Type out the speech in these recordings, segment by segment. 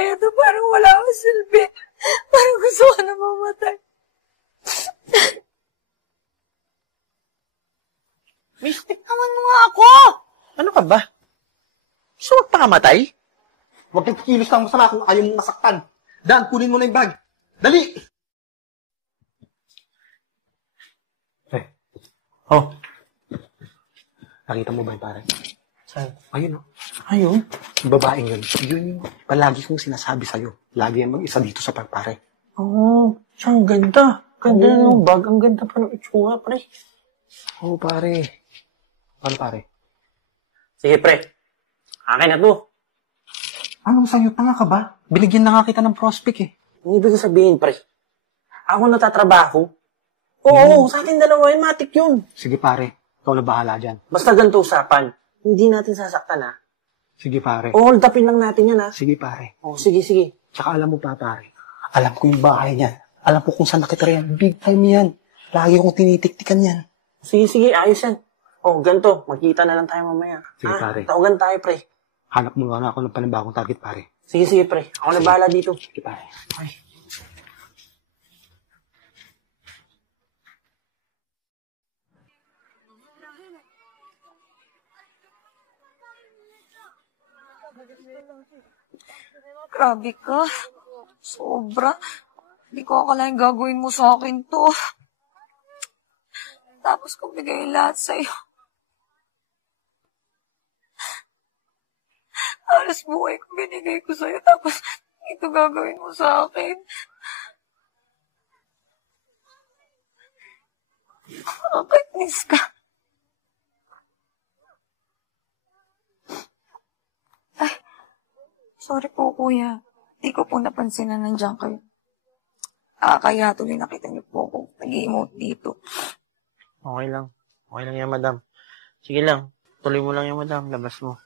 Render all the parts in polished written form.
kaya to. Parang wala akong silbi. Parang gusto ko na mamatay. Mystic naman mo nga ako! Ano ka ba? Gusto magpakamatay? Huwag kang kikilos ng masama kung ayaw mong masaktan. Dan, kunin mo na yung bag. Dali! Oh. Nakita mo ba yung pare? Saan? Ayun, oh. Ayun? Yung babaeng yun. Yun yung palagi kong sinasabi sa'yo. Lagi yung mag-isa dito sa pare. Oo. Ang ganda. Ganda ng bag. Ang ganda pa ng itsura, pre. Oo, pare. Ano, pare? Sige, pre. Akin na to. Anong sa'yo? Tanga ka ba? Binigyan na nga kita ng prospect eh. Ang ibig sabihin, pre. Ako natatrabaho. Oo, sa akin dalawa yun. Matik yun. Sige, pare. Ikaw na bahala dyan. Basta ganito usapan. Hindi natin sasaktan, ha? Sige, pare. O, hold upin lang natin yan, ha? Sige, pare. O, sige, sige. Tsaka alam mo pa, pare. Alam ko yung bahay niyan. Alam ko kung saan nakitira yan. Big time yan. Lagi akong tinitiktikan yan. Sige, sige. Ayos yan. O, ganito. Magkita na lang tayo mamaya. Sige, pare. Tawagan tayo, pre. Hanap mo na ako ng panibagong target, pare. Sige, sige, pre. Ako na bahala dito. Sige, pare. Ay. Grabe ka. Sobra. Hindi ko akalain gagawin mo sa akin to. Tapos kung bigay lahat sa'yo. Alas buhay ko binigay ko sa'yo. Tapos ito gagawin mo sa akin. Nakakainis ka. Ay, sorry po, kuya. Di ko po napansin na nandiyan kayo. Kaya tuloy nakita niyo po ako nag-emote dito. Okay lang. Okay lang yan, madam. Sige lang. Tuloy mo lang yan, madam. Labas mo.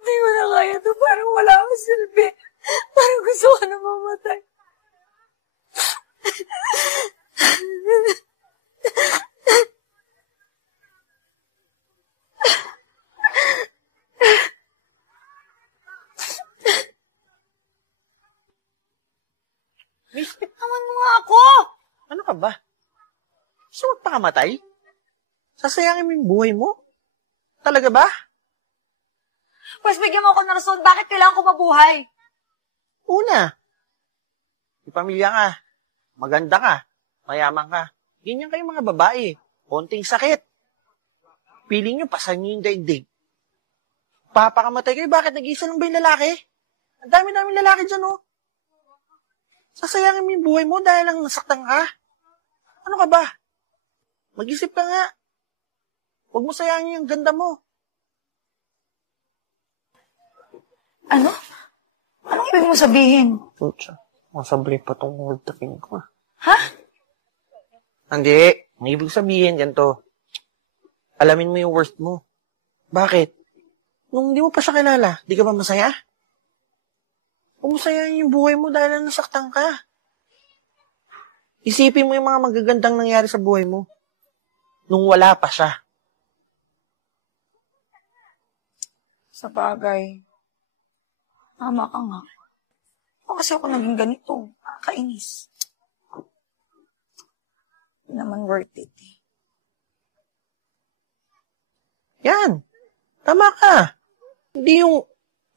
Hindi ko na kaya to. Parang wala akong silbi. Parang gusto ko na mamatay. Mystic naman mo nga ako! Ano ka ba? Gusto magpakamatay? Sasayangin mo yung buhay mo? Talaga ba? Pwes, bigyan mo ako ng rason. Bakit kailangan ko mabuhay? Una, may pamilya ka, maganda ka, mayaman ka. Ganyan kayo mga babae. Konting sakit. Piling nyo, pasan nyo yung daigdig. Papakamatay kayo, bakit nag-iisa lang ba yung lalaki? Ang dami-daming lalaki dyan, oh. Sasayangin mo yung buhay mo dahil lang nasaktan ka? Ano ka ba? Mag-isip ka nga. Huwag mo sayangin yung ganda mo. Ano? Anong ibig mo sabihin? Pucha, masabli pa tong hold tapin ko. Ha? Hindi. Ang ibig sabihin, ganito. Alamin mo yung worst mo. Bakit? Nung hindi mo pa siya kilala, di ka ba masaya? Huwag mo sayahin yung buhay mo dahil nasaktan ka. Isipin mo yung mga magagandang nangyari sa buhay mo. Nung wala pa siya. Sa bagay. Tama ka nga. O kasi ako naging ganito. Kainis. Hindi naman worth it eh. Yan. Tama ka. Hindi yung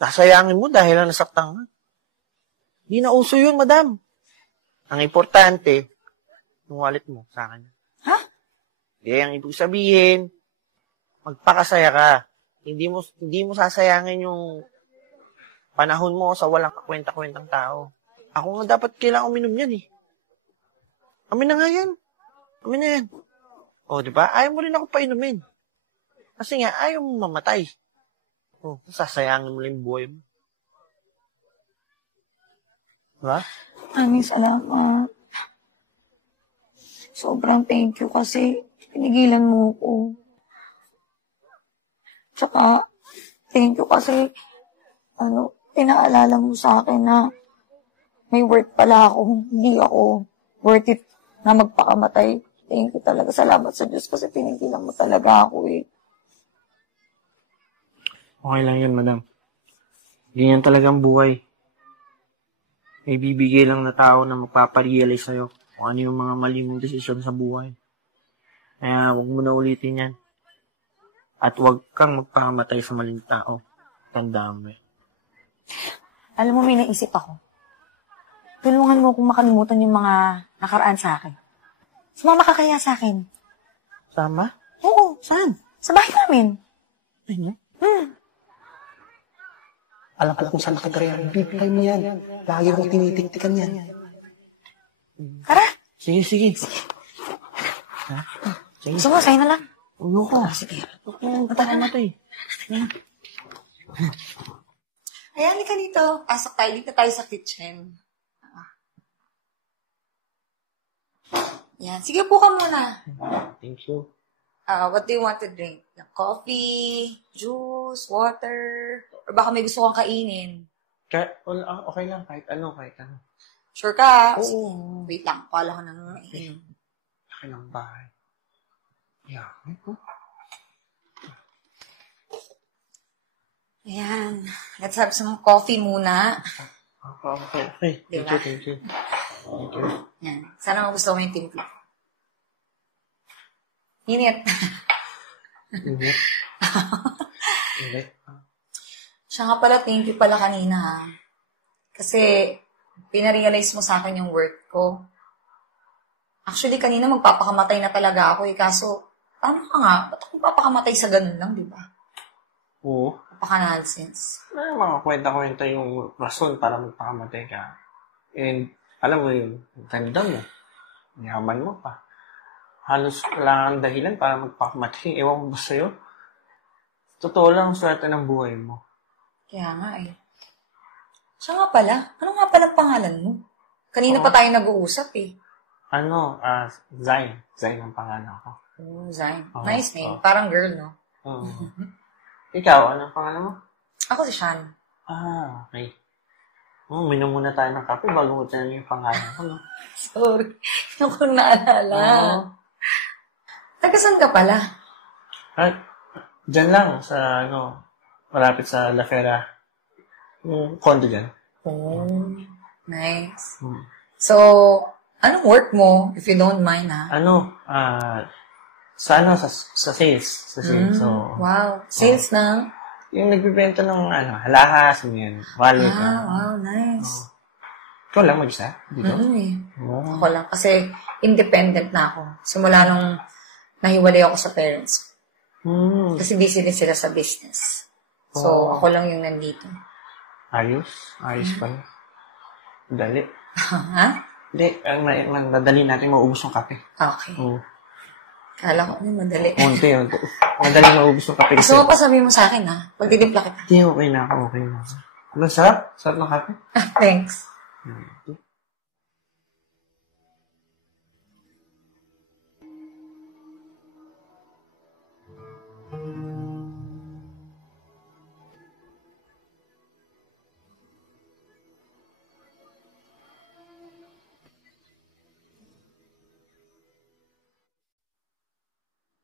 sasayangin mo dahil lang nasaktan ka. Hindi na uso yun, madam. Ang importante, yung wallet mo sa akin. Ha? Hindi, ang ibig sabihin, magpakasaya ka. Hindi mo sasayangin yung panahon mo sa walang kakwenta-kwentang tao. Ako nga dapat kailangan uminom yan eh. Amin na nga yan. Amin na yan. O, di ba? Ayaw mo rin ako painumin. Kasi nga, ayaw mo mamatay. O, sasayangin mo lang yung buhay mo. Diba? Maraming salamat. Sobrang thank you kasi pinigilan mo ko. Tsaka, thank you kasi, pinaalala mo sa akin na may worth pala ako. Hindi ako worth it na magpakamatay. Thank you talaga. Salamat sa Diyos kasi tinigilan mo talaga ako eh. Okay lang yun, madam. Ganyan talagang buhay. May bibigay lang na tao na magpaparealize sa'yo kung ano yung mga mali mong desisyon sa buhay. Kaya huwag mo na ulitin yan. At huwag kang magpakamatay sa maling tao. Tandaan mo. Alam mo, may naisip ako. Tulungan mo kung makalimutan yung mga nakaraan sa akin. Sumama ka kaya sa akin? Sama? Oo, saan? Sa bahay namin. Ano? Alam ko kung saan nakatira yan. Big time yan. Lagi kong tinitiktikan yan. Tara. Sige, sige. Ha? Sige. Gusto mo, sa'yo na lang. Ayoko. Sige. Tara na to eh. Ayan, halika dito. Pasok tayo. Dito tayo sa kitchen. Yan. Sige, po ka muna. Thank you. What do you want to drink? Coffee, juice, water, or baka may gusto kang kainin? Okay lang. Kahit ano. Sure ka? Oo. Wait lang. Pala ko nang iinom. Laki ng bahay. Yeah. Ayan. Let's have some coffee muna. Okay. Diba? Thank you. Yan. Sana magustuhan mo yung timpla. Init. Init. Init. Siya nga pala, thank you pala kanina ha. Kasi, pinarealize mo sa akin yung worth ko. Actually, kanina magpapakamatay na talaga ako eh. Kaso, tama ka nga, ba't ako magpapakamatay sa ganun lang, di ba? Oo. Napaka-nonsense. May mga kwenta-kwenta yung rason para magpakamatay ka. And, alam mo yun, ganda mo. Yaman mo pa. Halos wala kang dahilan para magpakamatay. Ewan mo ba sa'yo? Totoo lang ang swerte ng buhay mo. Kaya nga eh. Siya nga pala. Ano nga pala pangalan mo? Kanina pa tayo nag-uusap eh. Zayn. Zayn ang pangalan ko. Oh, Zayn. Oo, Nice name. oo. Parang girl, no? Oo. Ikaw, anong pangalan mo? Ako si Sean. Okay. Minom muna tayo ng kape bago mo tanong yung pangalan ko, no? Sorry. Hindi ko naalala. Tagasan ka pala? Diyan lang, malapit sa La Fera. Yung condo dyan. Oh, nice. Hmm. So, anong work mo, if you don't mind, ha? Sa sales. Sa sales. So, Wow. Sales na? yung nagbibenta ng, halahas, yan, wallet. Wow, nice. Ikaw lang mag-isa? Dito? Eh. Oh. Ako lang. Kasi, independent na ako. Simula nung nahiwalay ako sa parents ko. Kasi busy din sila sa business. So, ako lang yung nandito. Ayos pala. Dali. Ha? Hindi, madali natin maubos yung kape. Okay. Oo. Kala ko madali. Unti. Madali maubos yung kape. Gusto mo pa sabihin mo sa akin, ha? Pagdidimpla kita. Hindi, okay na ako. Ano, sarap? Sarap ng kape? Thanks.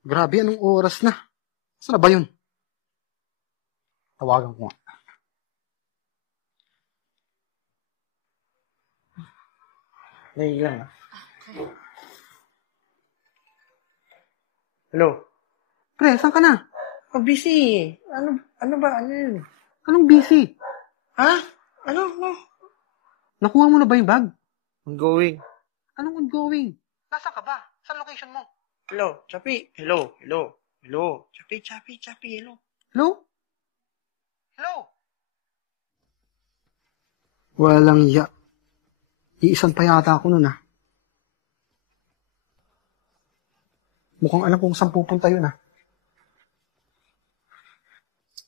Grabe, anong oras na? Saan na ba yun? Tawagan ko nga. Dahil lang, Hello? Pre, saan ka na? Busy. Ano ba? Ano yun? Anong busy? Ha? Ano? Nakuha mo na ba yung bag? Ongoing. Anong ongoing? Nasaan ka ba? Saan location mo? Hello? Chapi? Hello? Chapi, hello? Hello? Hello? Walang ya. Iisan pa yata ako nun, Mukhang alam kung saan pupunta yun,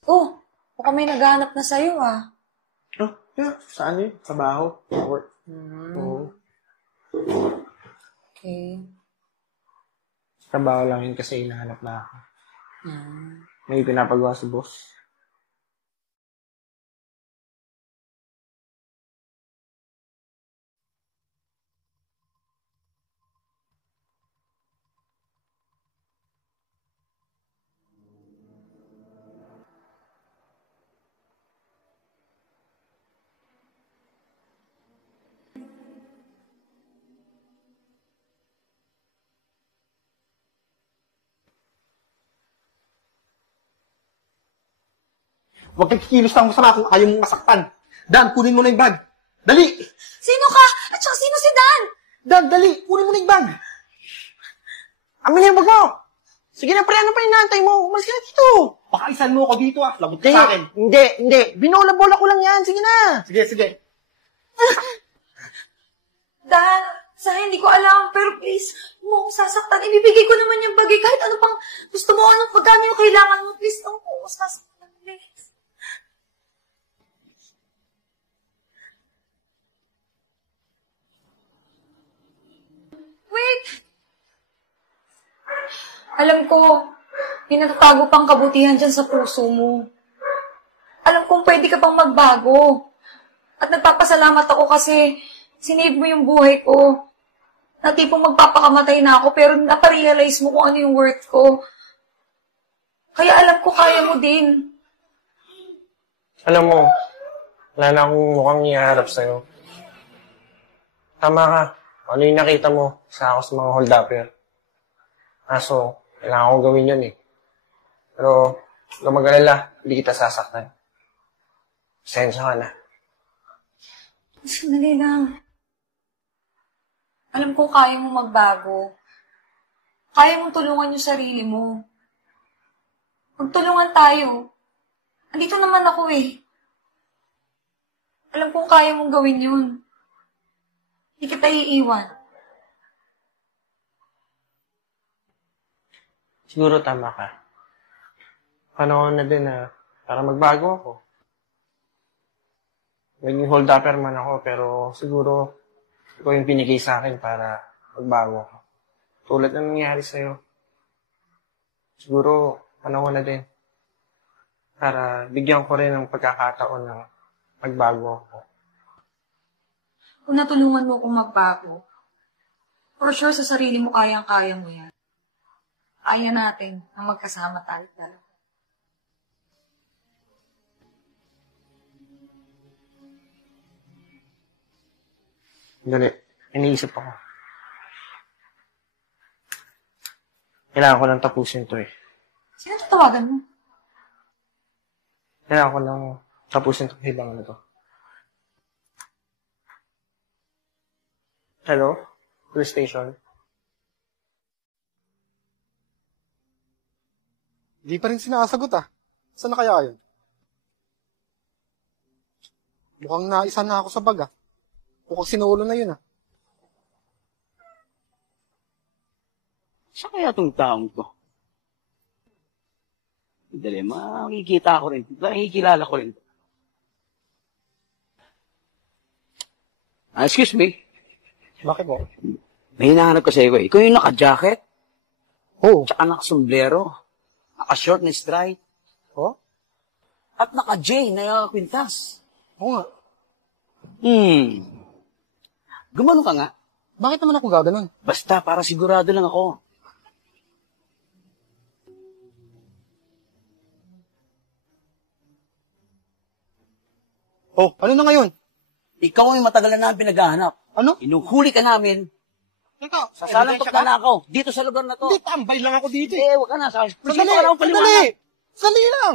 Oh, baka may naghahanap na sa'yo, Yeah. Saan yun? Trabaho? Work? Oo. Okay. Trabaho lang yun kasi hinahanap na ako. May pinapagawa sa boss. Huwag kang kikilos ng masama kung ayaw mong masaktan. Dan, kunin mo na yung bag. Dali! Sino ka? At saka sino si Dan? Dan, dali! Kunin mo na yung bag. Amin na yung bag mo! Sige na, pre, ano pa inaantay mo? Umalis ka na dito! Pakaisan mo ako dito ah. Lagot ka Hindi, sa akin. hindi. Binola-bola ko lang yan. Sige na. Sige. Dan, hindi ko alam. Pero please, huwag mo akong sasaktan. Ibibigay ko naman yung bagay. Kahit ano pang gusto mo, anong pagkano yung kailangan mo. Please, huwag mo akong sasaktan. Please. Wait! Alam ko, may natatago pang kabutihan dyan sa puso mo. Alam kong pwede ka pang magbago. At nagpapasalamat ako kasi sinave mo yung buhay ko. Na tipong magpapakamatay na ako pero naparealize mo kung ano yung worth ko. Kaya alam ko kaya mo din. Alam mo, wala na akong mukhang iharap sa'yo. Tama ka. Ano yung nakita mo sa ako sa mga hold-upper? Aso, kailangan ko gawin yun eh. Pero, huwag mag-alala, hindi kita sasaktan. Pasensya ka na. Sandali lang. Alam kong kaya mo magbago. Kaya mong tulungan yung sarili mo. Magtulungan tayo. Andito naman ako eh. Alam kong kaya mong gawin yun. Hindi kita iiwan. Siguro tama ka. Panahon na din na para magbago ako. Naging hold-upper man ako, pero siguro ikaw yung pinigay sa akin para magbago ako. Tulad ng nangyari sa'yo. Siguro panahon na din para bigyan ko rin ng pagkakataon na magbago ako. Kung natulungan mo akong magbago, for sure sa sarili mo kayang-kaya mo yan. Kaya natin na magkasama tayo dalawa. Dali, iniisip ako. Kailangan ko lang tapusin to eh. Sino tatawagan mo? Kailangan ko lang tapusin itong hibangan na to. Hello? Police station? Di pa rin sinasagot ah. Saan na kaya yun? Mukhang naisa na ako sa bag ah. Mukhang sinulo na yun ah. Siya kaya itong taong to? Dali, makikita ko rin. Makikilala ko rin. Excuse me. Bakit po? May hinahanap ko sa iyo. Ikaw yung naka-jacket, Oo. tsaka naka-sombrero, naka-short na stripe, Oh? at naka-J na kwintas. Oo nga. Gumano ka nga. Bakit naman ako gaganon? Basta, para sigurado lang ako. Oh, ano na ngayon? Ikaw yung matagal na namin pinaghahanap. Ano? Inuhuli ka namin. Teka, Sasalantok na ako. Dito sa lugar na to. Hindi, tambay lang ako dito eh. Eh, huwag ka na. Sa Sandali! na akong paliwanag. Sandali lang!